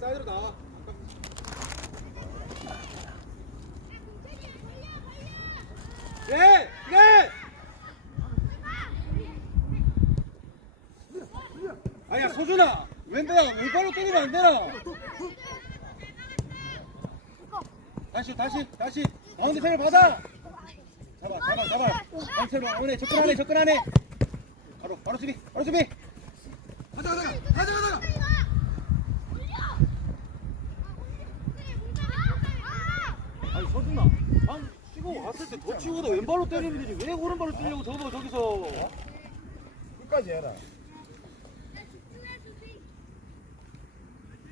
사이드로 나와. 그래 그래. 아야 소준아 왼발 왼발로 때리면 안 되나? 다시 다시 다시 가운데 세를 받아. 잡아 잡아 잡아. 가운데 세를 오네 접근하네 접근하네. 바로 바로 수비 바로 수비. 가자 가자 가자 가자. 아니 서준아 방 치고 왔을 때 더 치고도 왼발로 때리는 되지 왜 오른발로 때리려고 저거 저기서. 끝까지 해라.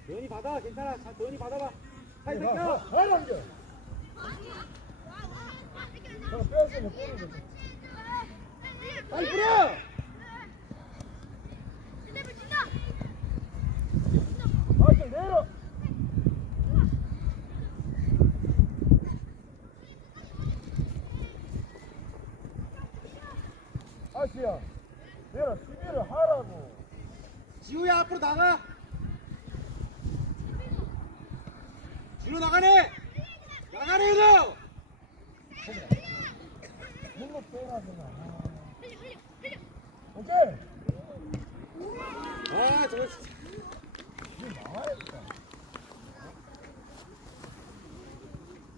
도현이 받아 괜찮아. 자, 도현이 받아봐. 잘 가, 가라, 이제. 저거 빼앗으면 꼬는 거지. 빨리 뿌려 아, 좀 내려. 아씨야, 내려 수비를 하라고. 지우야 앞으로 나가 뒤로 나가네 나가네 이거 물로 빼라잖아. 오케이. 아 저거 진짜. 이제 나와야겠다.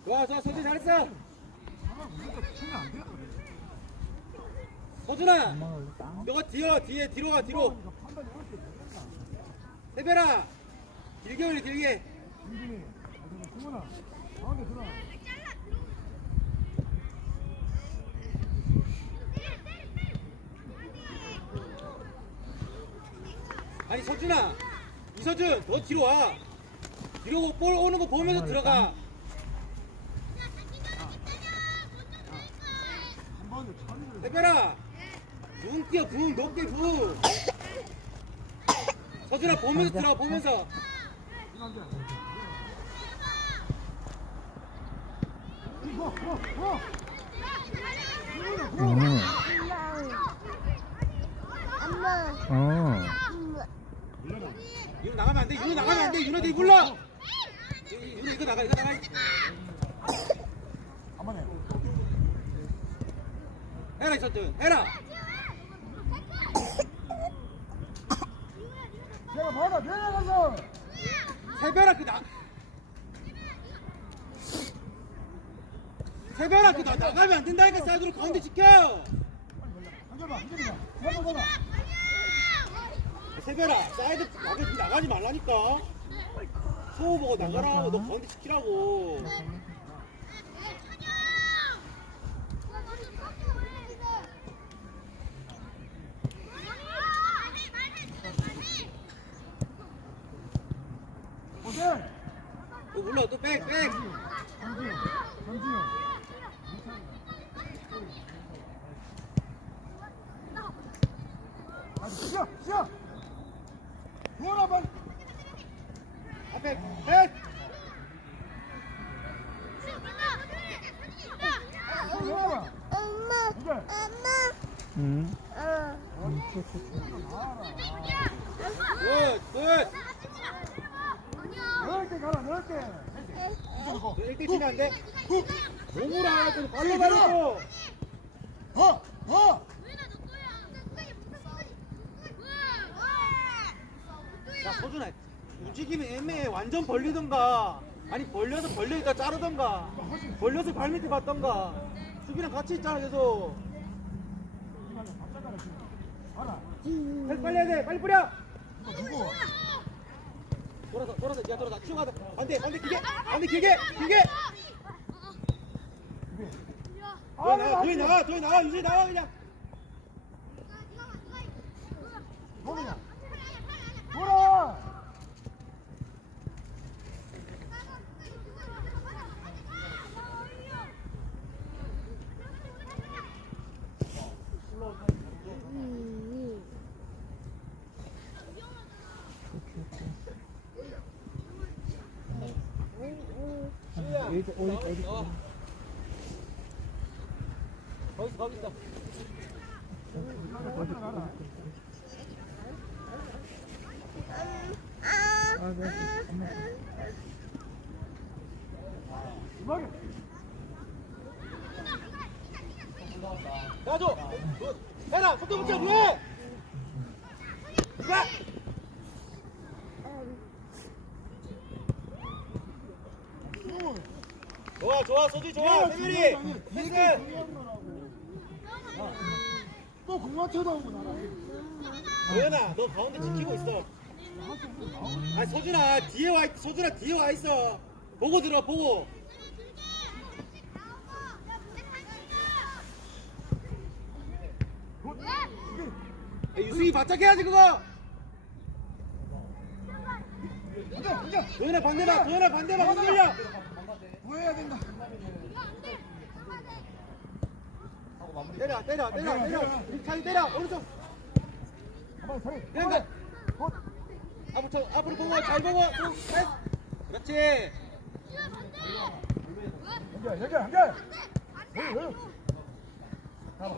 좋아 서준 잘했어 서준아 너가 뒤어 뒤에 뒤로 가 뒤로 해별아 길게 올려 길게 김진이, 승훈아, 가운데 들어. 아니 서준아 이 서준 더 뒤로 와 뒤로 볼 오는 거 보면서 들어가 해별아 붕 뛰어 붕 높게 붕 서준아 보면서 들어가 보면서 음. 엄마. 어. 이거 나가면 안돼 이거 윤호들이 불러 윤호 이거 나가 이거 나가 한번 해. 해라 이서준 해라 내가 받아, 내려가서. 해별아 그나 해별아 그나 나가면 안 된다니까 사이드로 가운데 지켜. 세별아 사이드 나가지 말라니까 소호 보고 나가라 너 가운데 지키라고. 또 물러 또백백 전진우, 전진우. 아, 쉬어, 쉬어. 누워라, 빨리. 엄마. 엄마. 음. 어. 굿굿 넓게 가라, 넓게. 너 1대 치면 안돼 몸으로 하고 발로 발로 어, 어. 야 서준아 움직임이 벌리던가 아니 벌려서 벌려니까 자르던가 벌려서 발밑에 갔던가 수비랑 같이 있잖아 계속. 빨리 빨리 해야 돼 빨리 뿌려 누구? 돌아서 돌아서 야 돌아서 치워가자 반대 반대 길게 반대 길게 길게 도희 나와 도희 나와 도희 나와 유진이 나와 그냥 뭐냐? 돌 어디 어디 어디 거기 있어. 거기 있어 아, 네. 음악에 놔줘. 해라. 속도 붙여. 뭐해 가 좋아 좋아. 소지 좋아 세별이 패스 또 공만 쳐다보고 나라. 도현아 너 가운데 지키고 있어. 아 소준아 뒤에 와 있, 소준아 뒤에 와 있어. 보고 들어 보고. 야, 유승이 바짝 해야지 그거. 도현아 반대봐 도현아 반대봐. 흔들려. 구해야 된다. 때려 때려 때려 때려. 차이 때려 오른쪽 가만히 서. 그러니까 앞으로 쳐, 앞으로 보고 잘 보고. 그렇지. 연결, 연결, 연결.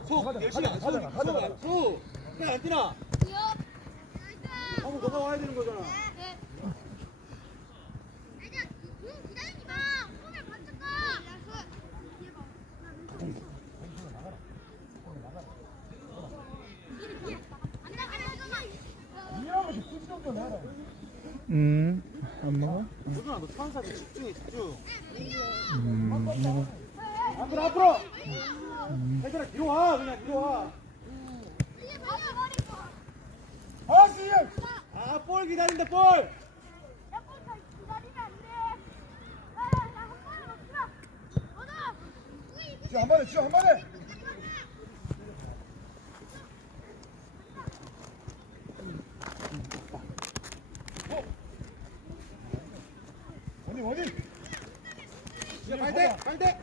속 열심히 안 쏘. 가자, 가자. 속 그냥 안 뛰나? 하고 너가 와야 되는 거잖아 이해하고 싶은 정도 내라. 음, 안 먹어? 소준아 너 천사도 집중해 집중 음, 먹어. 앞으로 앞으로 해준아 뒤로 와 그냥 뒤로 와 아씨, 아, 볼 기다린다, 볼! 지금 한 번에, 지금 한 번에. 어디, 어디? 이제 갈 때, 갈 때!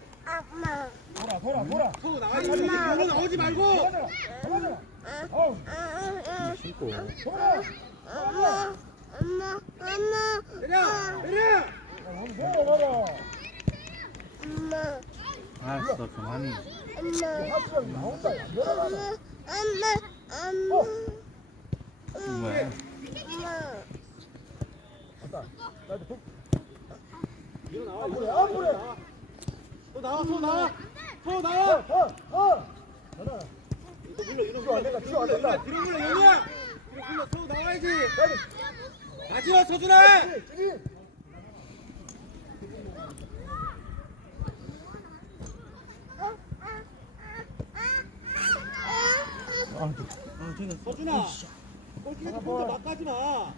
엄마. 돌아, 돌아, 돌아. 소 나가지 말고, 뒤로 나오지 말고! 가자, 가자. 어우, 신고. 돌아. 엄마. 엄마. 엄마. 내려! 내려! 야, 어디 내려가라. 엄마. 알았어, 그만해. 엄마. 합성 나온다. 내려가라. 엄마. 엄마. 엄마. 뭐야? 엄마. 갔다. 나한테 툭. 뒤로 나와, 앞으로, 뒤로 나와, 앞으로. 뒤로 나와. 소 나와, 소 나와! 소 어, 나와! 어, 어. 가라. 이거 물러, 이거 뒤로 안 물러, 된다, 뒤로 뒤로 안 물러, 된다. 뒤로 물러, 영우야! 뒤로 물러, 소 나와야지! 빨리. 가지마, 서준아! 찌리, 찌리. 아, 서준아! 골키에서 혼자 막 가지 마!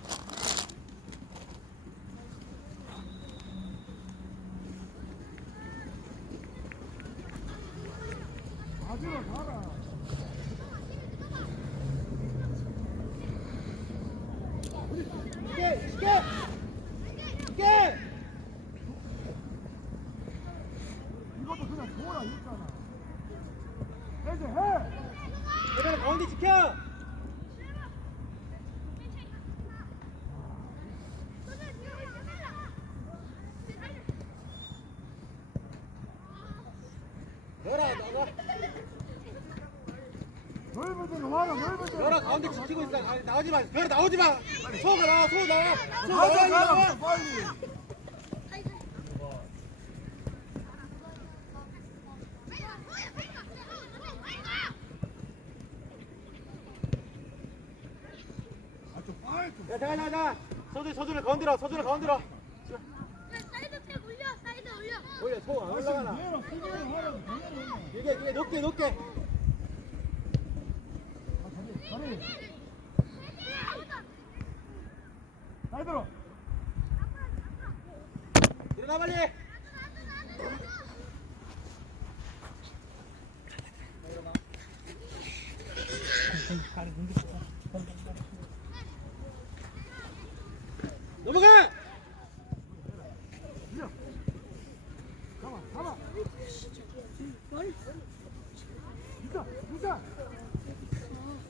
가지러 가라. 쉽게, 쉽게! 쉽게! 이것도 그냥 줘라 이거잖아. 이제 해. 얘들아, 가운데 지켜! 너라, 너가. 넓은 데로 와라 넓은 데로. 너라 가운데 지키고 있어. 아니, 나오지 마. 너라 나오지 마. 소가 나와, 소 나와. 소 가자 나와, 나와. 빨리. 아좀 빨리 좀. 야, 자, 자, 자. 서준, 서준을 가운데로, 서준을 가운데로. 올려, 당연히 했나. 이게, 이게 높게, 높게. 잘 들어. 일어나, 빨리. 넘어가! 가만 가만. 진짜 진짜.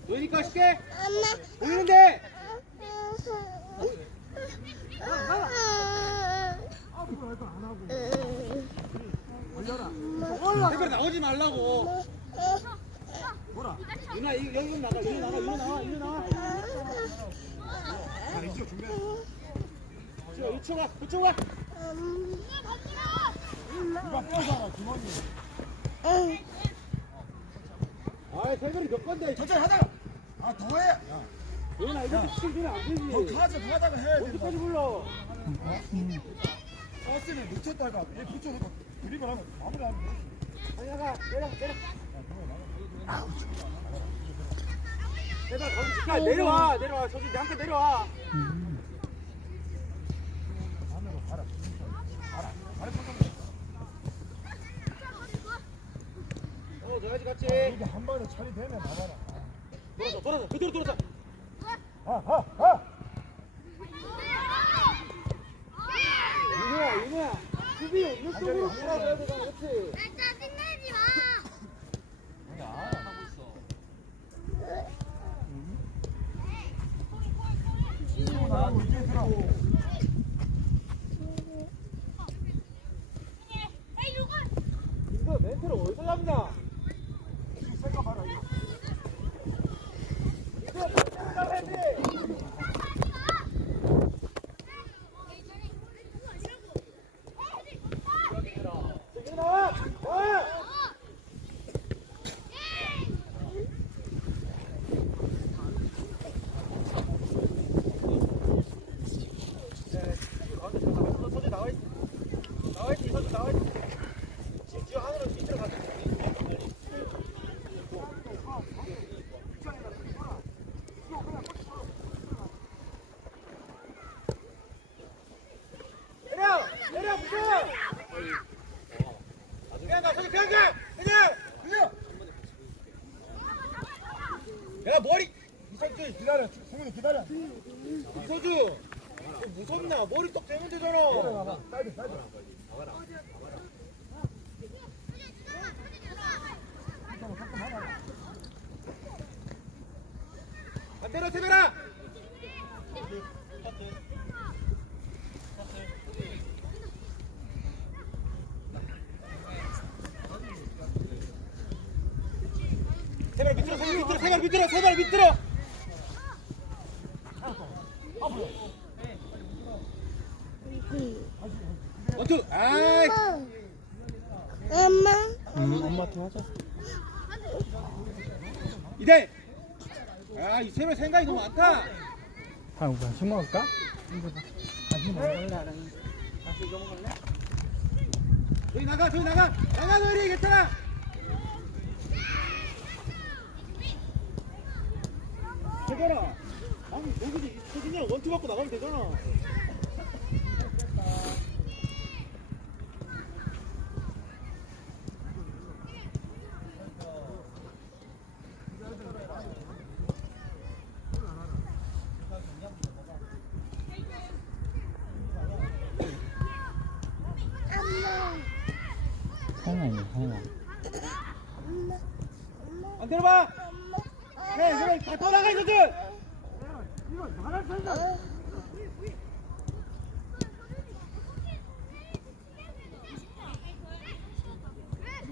노니까 쉽게. 엄마. 보이는데. 하고. 응. 나오지 말라고. 보라. 윤아 이- 여기 좀 나가. 윤아 나가. 윤아 나와. 윤아 나와. 자, 이쪽 준비해. 지금 이쪽 가. 그쪽 가. 누가 빼어잖아, 김원이. 아, 대결이 몇 건데? 천천히 하자. 아, 더 해. 야, 윤아 이렇게 치킨 주면 안 되지. 더 하자, 더 하다가 해야 된다. 어디까지 불러? 버스는 놓쳤다가 얘 붙여서 드리블 하면 마무리 하면 돼. 아니 나가. 내려. 내려. 제발 거기 지켜. 내려와. 내려와. 저기 잠깐 내려와. 안으로 가라. 가라. 가라. 어, 저기까지 같이. 이게 한 번에 처리되면 나가라. 돌아서. 돌아서. 그대로 돌아서. 아, 아, 아. 윤호야. 윤호야. 수비 있는 쪽으로 돌아가야 되잖아. 그렇지? 나하고 이제 들어. 이거 멘트를 어디서 잡냐? 생각 봐라. 이거. 이거 멘트를 잡아야지. 저기 나와. 와. 선수 나와 있. 나와 있지. 선수 나와 있지. 지금 지금 하늘로 밑으로 가자. 내려! 내려! 붙여! 그냥 가! 저기 그냥 가! 그냥! 그냥 야 머리! 이석준! 기다려. 승민이 기다려. 이석준! 너 무섭냐? 머리 떡 대면 되잖아! 사이드, 사이드. 반대로 세별아! 세별 밑으로 세별 밑으로 세별 밑으로 세별 밑으로 투 아이. 엄마, 응, 엄마한테 하자. 이대. 아 이 세별 생각이 너무 많다. 아, 우리 술 먹을까? 다시 먹을래? 저기 나가 저기 나가. 나가 너희 괜찮아. 세별아 아니 여기서 서준이랑 원투 받고 나가면 되잖아 하나야, 하나. 안 때려봐 네 세별 다 떠나가 있거든 이거 나갈 생각.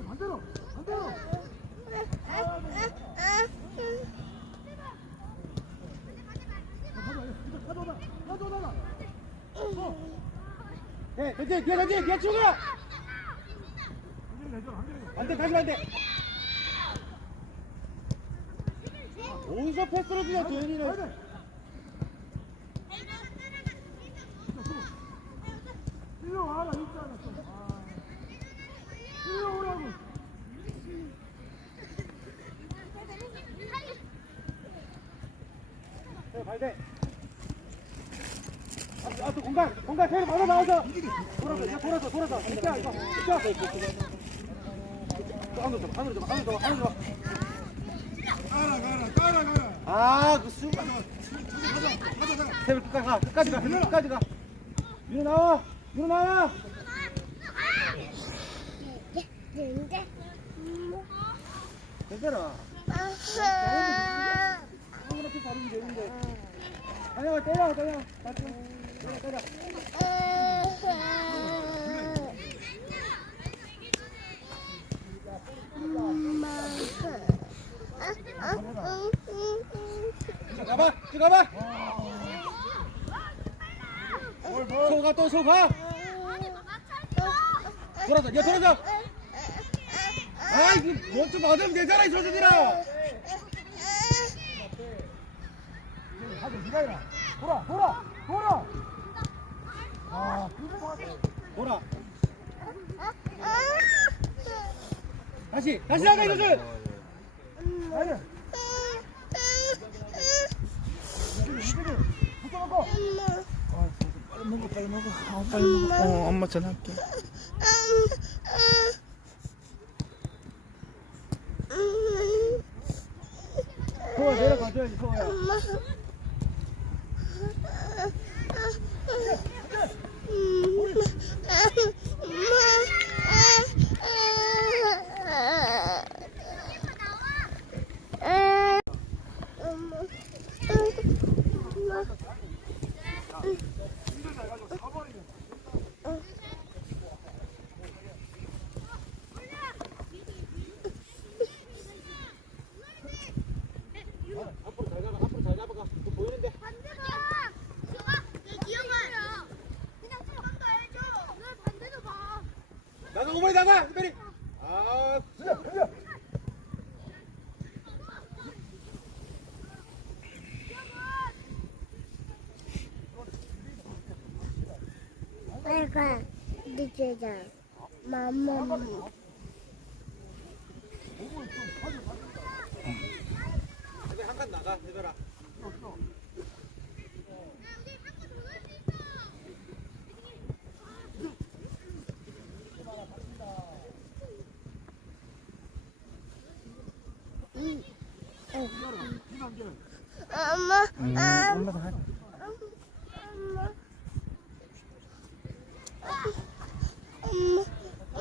반대로, 반대로. 가져오다, 가져오다가. 네 전진 뒤에 전진 뒤에 치고 가. 안돼 다시 안돼 어디서 패스를 주냐 도현이는 일로 와라, 있잖아. 좀. 아. 일로 오라고. 네, 발대 아, 또 공간 공간 세를 받아 나와서 돌아서 야, 돌아서 돌아서 진짜 이거 진짜 또 안으로 좀 안으로 좀 안으로 좀 안으로 좀 가라, 가라, 가라, 가라. 아그 순간 가자, 가자, 가자. 세를 끝까지 가 끝까지 가 끝까지 가 윤호 나와 윤호 나와 괜찮아. 아무렇게 다루면 되는데 아니야 때려 때려 때려 때려 자, 가봐, 쭉 가봐. 소가 또 소가. 돌아서, 야 돌아서. 아, 이거 먼저 맞으면 되잖아, 이 조준이라. 가자, 기다려. 돌아, 돌아, 돌아. 아. 돌아. 다시, 다시 나가, 이 조준. 아니야. 붙여놓고. 빨리 먹어 빨리 먹어 어, 빨리 먹어 어 엄마 전화할게 소가 내려가줘야지, 소야. 앞으 로 হ্যাঁ, দিতে যাও মামা।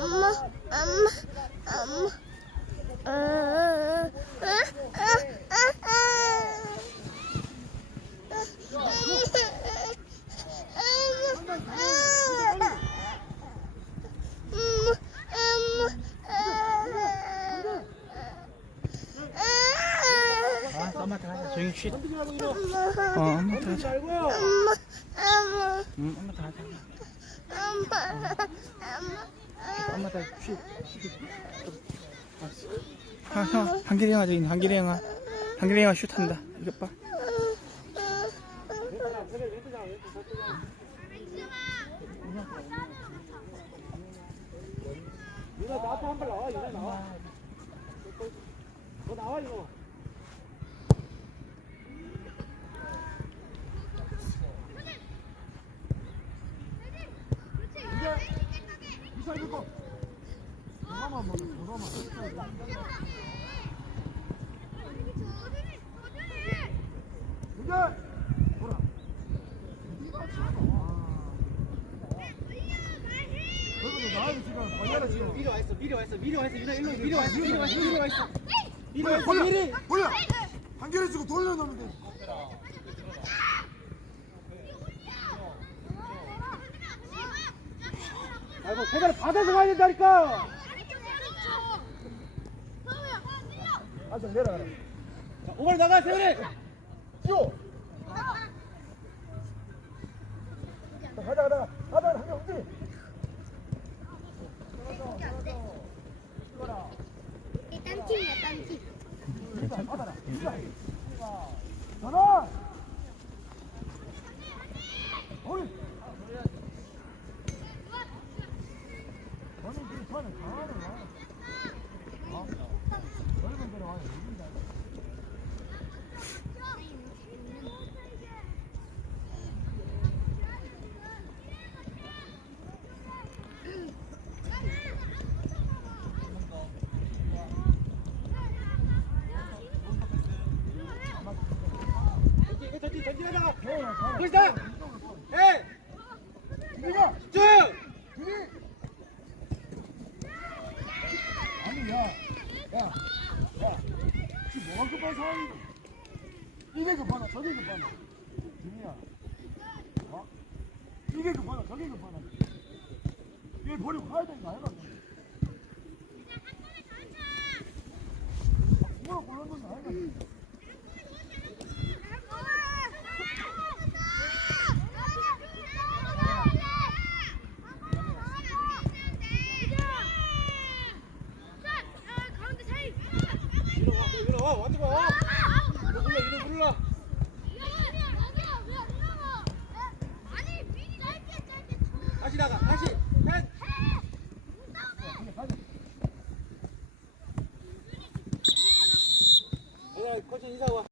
엄마. 엄마. 엄마. 아, 아, 아, 아, 아. 아 엄마한테 가자 조용히 쉬 어, 이리 와. 엄마한테 가자 말고. 응 엄마한테 가자 엄마한테 쉬 아, 형, 한길이 형아 저기 있네 한길이 형아 한길이 형아 슛 한다 이거 봐 유나 나 앞에 한발 나와, 유나 나와. 너 나와, 이거. 이사 입고. 저거만 먹어, 저거만. 이제 돌아. 네가 참. 그래도 나이 지금 걸려라 지금. 미리 와 있어, 미리 와 있어, 미리 유나 일로 미리 와 있어, 미리 와 있어, 미리 와 있어. 미리 와 돌려, 있어, 돌려, 미리. 돌려. 한 개를 주고 돌려놓으면 돼. 아이고, 세가를 받아서 가야 된다니까. 아, 좀 내려가라. 자, 오발 나가, 세훈이. 뛰어. 자, 가자, 가자, 가자, 한개 움직 딴팀이야 딴팀 받아라. 전화. 저는 지금 저는 강하네. 어? 넓은 데로 와요. 이게 급하다 저게 급하다 얘 버리고 가야 된다 해가? 뭐라 골랐는데 해가?